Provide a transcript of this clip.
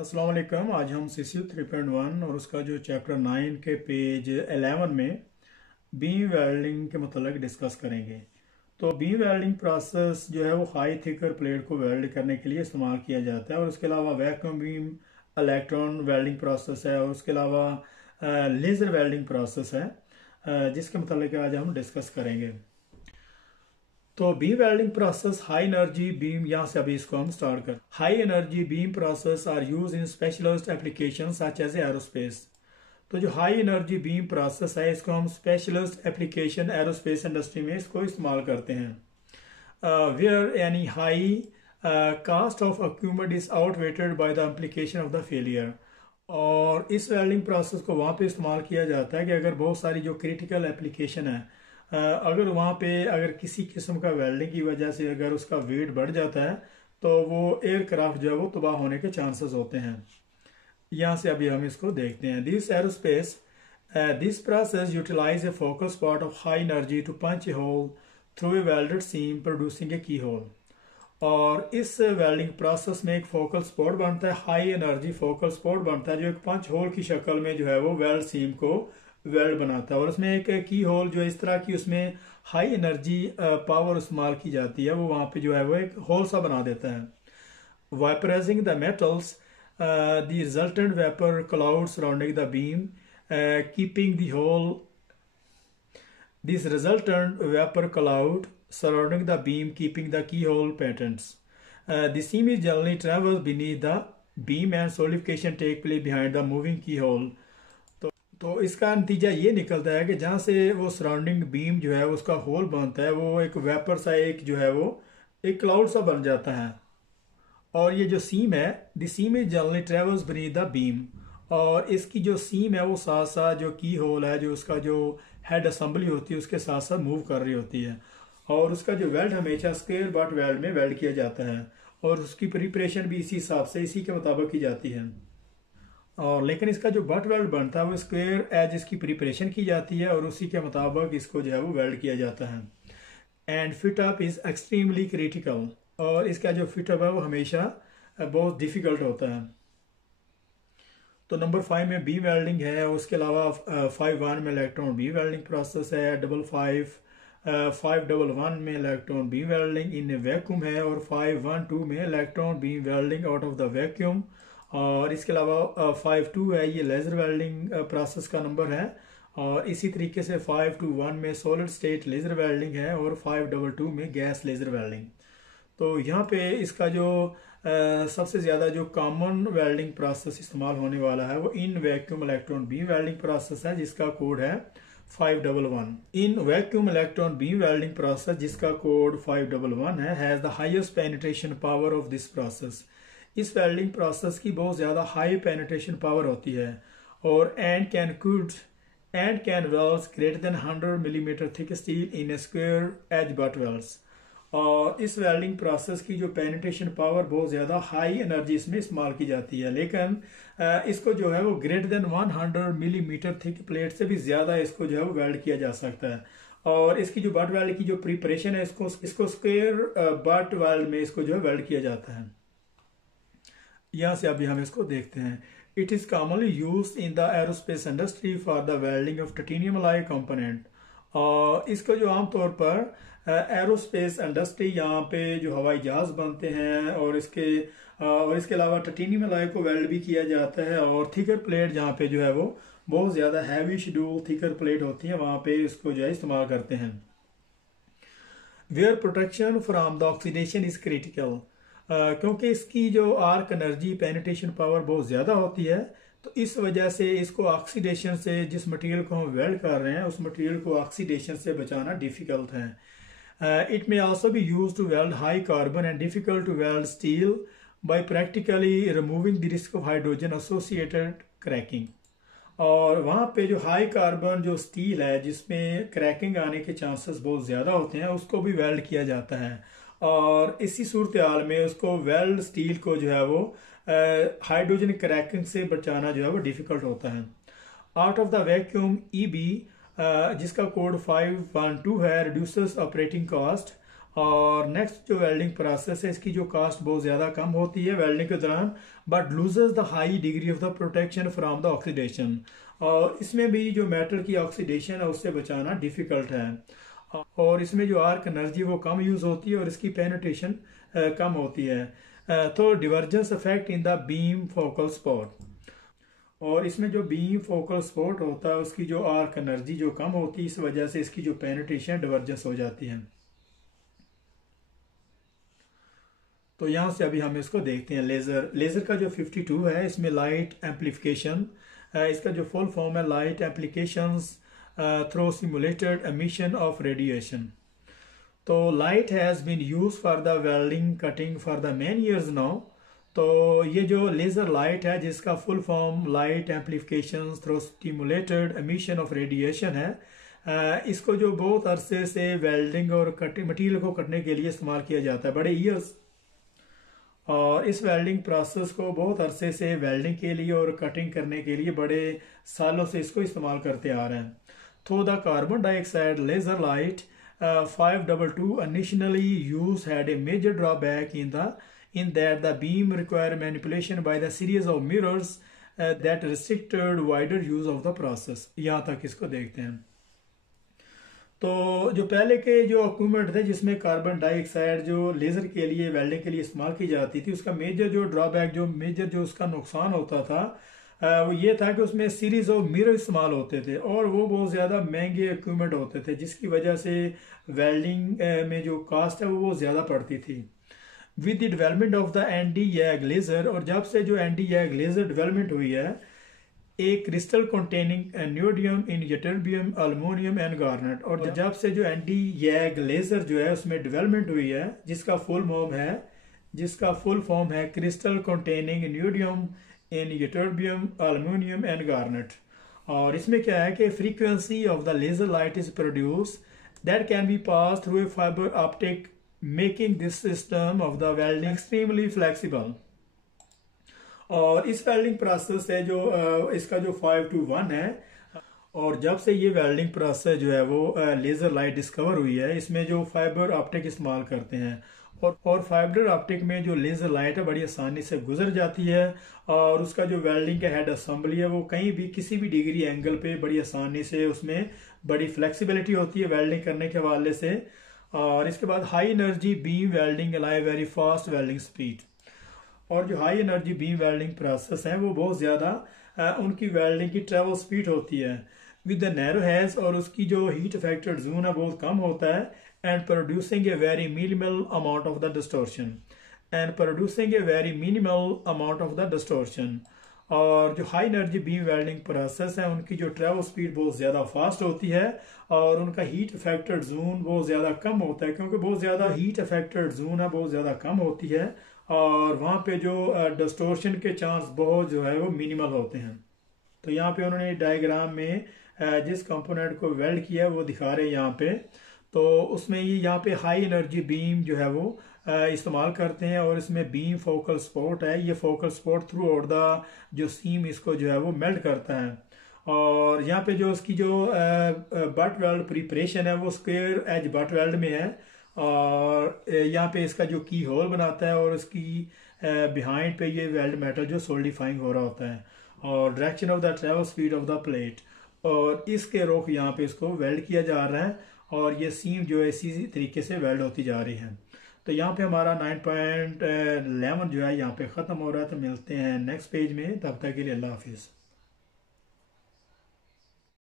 अस्सलाम वालेकुम। आज हम CCU 3.1 और उसका जो चैप्टर 9 के पेज 11 में बीम वेल्डिंग के मतलब डिस्कस करेंगे। तो बीम वेल्डिंग प्रोसेस जो है वो हाई थिकर प्लेट को वेल्ड करने के लिए इस्तेमाल किया जाता है और उसके अलावा vacuum beam electron welding process है और उसके अलावा लेज़र वेल्डिंग प्रोसेस है जिसके मतलब आज हम डिस्कस करेंगे। तो beam welding process high energy beam, यहाँ से अभी इसको हम स्टार्ट कर। High energy beam process are use in specialized application such as aerospace. तो जो हाई एनर्जी बीम प्रोसेस है इसको हम स्पेशलाइज्ड एप्लीकेशन एरोस्पेस इंडस्ट्री में इसको इस्तेमाल करते हैं। Where any high cost of equipment is outweighed by the application of the failure. और इस वेल्डिंग प्रोसेस को वहाँ पे इस्तेमाल किया जाता है कि अगर बहुत सारी जो क्रिटिकल एप्लीकेशन है, अगर वहाँ पे अगर किसी किस्म का वेल्डिंग की वजह से अगर उसका वेट बढ़ जाता है तो वो एयरक्राफ्ट जो है वो तबाह होने के चांसेस होते हैं। यहाँ से अभी हम इसको देखते हैं। This aerospace this process utilize a focal spot of high energy to punch a hole through a welded seam producing a key hole. और इस वेल्डिंग प्रोसेस में एक फोकल स्पॉट बनता है, हाई एनर्जी फोकल स्पॉट बनता है जो एक पंच होल की शक्ल में जो है वो वेल्ड सीम को वेल्ड बनाता है। और उसमें एक की होल जो इस तरह की उसमें हाई एनर्जी पावर इस्तेमाल की जाती है, वो वहाँ पे जो है वो एक होल सा बना देता है। Vaporising the metals the resultant vapour cloud surrounding the beam keeping the hole. This resultant vapour cloud surrounding the beam keeping the keyhole patterns. The seam is generally traversed beneath the beam and solidification take place behind the moving keyhole. तो इसका नतीजा ये निकलता है कि जहाँ से वो सराउंडिंग बीम जो है उसका होल बनता है वो एक वेपर सा एक जो है वो एक क्लाउड सा बन जाता है। और ये जो सीम है, the seam is generally travels beneath the beam. और इसकी जो सीम है वो साथ साथ जो की होल है, जो उसका जो हेड असेंबली होती है उसके साथ साथ मूव कर रही होती है। और उसका जो वेल्ड हमेशा स्क्वायर बट वेल्ड में वेल्ड किया जाता है और उसकी प्रिपरेशन भी इसी हिसाब से इसी के मुताबिक की जाती है। और लेकिन इसका जो बट वेल्ड बनता है वो स्क्वायर एज इसकी प्रिपरेशन की जाती है और उसी के मुताबिक इसको जो है वो वेल्ड किया जाता है। And fit up is extremely critical. और इसका जो फिट अप है वो हमेशा बहुत डिफिकल्ट होता है। तो नंबर 5 में बी वेल्डिंग है। उसके अलावा 5.1 में इलेक्ट्रॉन बी वेल्डिंग प्रोसेस है। 5.1 में electron beam welding in vacuum है और 5.1.2 में electron beam welding out of the vacuum. और इसके अलावा 5.2 है, ये लेजर वेल्डिंग प्रोसेस का नंबर है। और इसी तरीके से 5.2.1 में सॉलिड स्टेट लेजर वेल्डिंग है और 5.2.2 में गैस लेजर वेल्डिंग। तो यहाँ पे इसका जो सबसे ज़्यादा जो कॉमन वेल्डिंग प्रोसेस इस्तेमाल होने वाला है वो in vacuum electron beam welding process है जिसका कोड है 511। In vacuum electron beam welding process जिसका कोड 511 है, has the highest penetration power of this process. इस वेल्डिंग प्रोसेस की बहुत ज़्यादा हाई पेनिट्रेशन पावर होती है। और and can welds greater than 100 millimetre thick steel in a square edge butt welds. और इस वेल्डिंग प्रोसेस की जो पेनिट्रेशन पावर बहुत ज़्यादा हाई एनर्जी इसमें इस्तेमाल की जाती है, लेकिन इसको जो है वो greater than 100 millimetre thick plate से भी ज़्यादा इसको जो है वो वेल्ड किया जा सकता है। और इसकी जो बट वेल्ड की जो प्रिपरेशन है इसको स्क्वायर बट वेल्ड में इसको जो है वेल्ड किया जाता है। यहाँ से अभी हम इसको देखते हैं। It is commonly use in the aerospace industry for the welding of titanium alloy component. और इसको जो आमतौर पर एरोस्पेस इंडस्ट्री यहाँ पे जो हवाई जहाज बनते हैं और इसके अलावा टाइटेनियम अलॉय को वेल्ड भी किया जाता है। और थिकर प्लेट जहाँ पे जो है वो बहुत ज़्यादा हैवी शेड्यूल थिकर प्लेट होती है वहाँ पे इसको जो है इस्तेमाल करते हैं। Where protection from the oxidation is critical. क्योंकि इसकी जो आर्क एनर्जी पेनिट्रेशन पावर बहुत ज़्यादा होती है तो इस वजह से इसको ऑक्सीडेशन से, जिस मटेरियल को हम वेल्ड कर रहे हैं उस मटेरियल को ऑक्सीडेशन से बचाना डिफिकल्ट है। It may also be used to weld high carbon and difficult to weld steel by practically removing the risk of hydrogen associated cracking. और वहाँ पे जो हाई कार्बन जो स्टील है जिसमें क्रैकिंग आने के चांसेस बहुत ज़्यादा होते हैं उसको भी वेल्ड किया जाता है। और इसी सूरत हाल में उसको वेल्ड स्टील को जो है वो हाइड्रोजन क्रैकिंग से बचाना जो है वो डिफिकल्ट होता है। Out of the vacuum EB जिसका कोड 512 है, रिड्यूसेस ऑपरेटिंग कॉस्ट। और नेक्स्ट जो वेल्डिंग प्रोसेस है इसकी जो कास्ट बहुत ज़्यादा कम होती है वेल्डिंग के दौरान, but loses the high degree of the protection from the oxidation. और इसमें भी जो मेटल की ऑक्सीडेशन है उससे बचाना डिफ़िकल्ट है। और इसमें जो आर्क एनर्जी वो कम यूज़ होती है और इसकी पेनिट्रेशन कम होती है। तो divergence effect in the beam focal spot, और इसमें जो बीम फोकल स्पॉट होता है उसकी जो आर्क एनर्जी जो कम होती है, इस वजह से इसकी जो पेनिट्रेशन डिवर्जेंस हो जाती है। तो यहाँ से अभी हम इसको देखते हैं। लेज़र का जो 52 है इसमें लाइट एम्पलीफिकेशन, इसका जो फुल फॉर्म है light applications through simulated emission of radiation. तो light has been use for the welding cutting for the many years now. तो ये जो लेज़र लाइट है जिसका full form light amplification through stimulated emission of radiation है, इसको जो बहुत अरसे से वेल्डिंग और कटिंग मटीरियल को कटने के लिए इस्तेमाल किया जाता है, बड़े ईयर्स। और इस वेल्डिंग प्रोसेस को बहुत अरसे से वेल्डिंग के लिए और कटिंग करने के लिए बड़े सालों से इसको इस्तेमाल करते आ रहे हैं। तो the carbon dioxide laser light 522 initially used had a major drawback in that the beam required manipulation by the series of mirrors that restricted wider use of the process। यहाँ तक इसको देखते हैं। तो जो पहले के जो इक्विपमेंट थे जिसमें कार्बन डाइऑक्साइड जो लेज़र के लिए वेल्डिंग के लिए इस्तेमाल की जाती थी, उसका मेजर जो ड्रॉबैक जो उसका नुकसान होता था वो ये था कि उसमें सीरीज ऑफ मिरर इस्तेमाल होते थे और वो बहुत ज़्यादा महंगे इक्विपमेंट होते थे, जिसकी वजह से वेल्डिंग में जो कास्ट है वो ज़्यादा पड़ती थी। With the development of the Nd YAG laser, और जब से जो एंटी-यैग लेज़र डेवलपमेंट हुई है, a crystal containing neodymium in yttrium aluminium and garnet, और जब से जो एंटी-यैग लेज़र जो है उसमें डेवलपमेंट हुई है जिसका फुल फॉर्म है crystal containing neodymium in yttrium aluminium and garnet. और इसमें क्या है कि frequency of the laser light is produce that can be pass through a fibre optic, making this system of the welding extremely flexible. और इस welding process है जो इसका जो 521 है, और जब से ये वेल्डिंग प्रोसेस जो है वो लेज़र लाइट डिस्कवर हुई है, इसमें जो फाइबर ऑप्टिक इस्तेमाल करते हैं और फाइबर ऑप्टिक में जो लेज़र लाइट है बड़ी आसानी से गुजर जाती है, और उसका जो वेल्डिंग का हेड असेंबली है वो कहीं भी किसी भी डिग्री एंगल पे बड़ी आसानी से उसमें बड़ी फ्लेक्सिबिलिटी होती है वेल्डिंग करने के हवाले से। और इसके बाद high energy beam welding allow very fast welding speed, और जो high energy beam welding process है वो बहुत ज़्यादा उनकी वेल्डिंग की ट्रेवल स्पीड होती है विद द नैरो हैज, और उसकी जो हीट अफेक्टेड जोन है बहुत कम होता है, and producing a very minimal amount of the distortion. और जो high energy beam welding process है उनकी जो ट्रेवल स्पीड बहुत ज़्यादा फास्ट होती है और उनका हीट अफेक्टेड जोन बहुत ज़्यादा कम होता है, क्योंकि बहुत ज़्यादा हीट अफेक्टेड जोन है बहुत ज़्यादा कम होती है, और वहाँ पे जो डिस्टोर्शन के चांस बहुत जो है वो मिनिमल होते हैं। तो यहाँ पे उन्होंने डायग्राम में जिस कंपोनेंट को वेल्ड किया है वो दिखा रहे हैं यहाँ पे। तो उसमें ये यहाँ पे हाई एनर्जी बीम जो है वो इस्तेमाल करते हैं, और इसमें बीम फोकल स्पॉट है, ये focal spot through out the जो सीम इसको जो है वो मेल्ट करता है। और यहाँ पे जो उसकी जो बट वेल्ड प्रिपरेशन है वो स्क्वायर एज बट वेल्ड में है, और यहाँ पे इसका जो की होल बनाता है और उसकी बिहाइंड पे ये वेल्ड मेटल जो सोल्डिफाइंग हो रहा होता है, और direction of the travel speed of the plate, और इसके रुख यहाँ पे इसको वेल्ड किया जा रहा है, और ये सीम जो है इसी तरीके से वेल्ड होती जा रही है। तो यहाँ पे हमारा 9.11 जो है यहाँ पे ख़त्म हो रहा है। तो मिलते हैं नेक्स्ट पेज में, तब तक के लिए अल्लाह हाफिज़।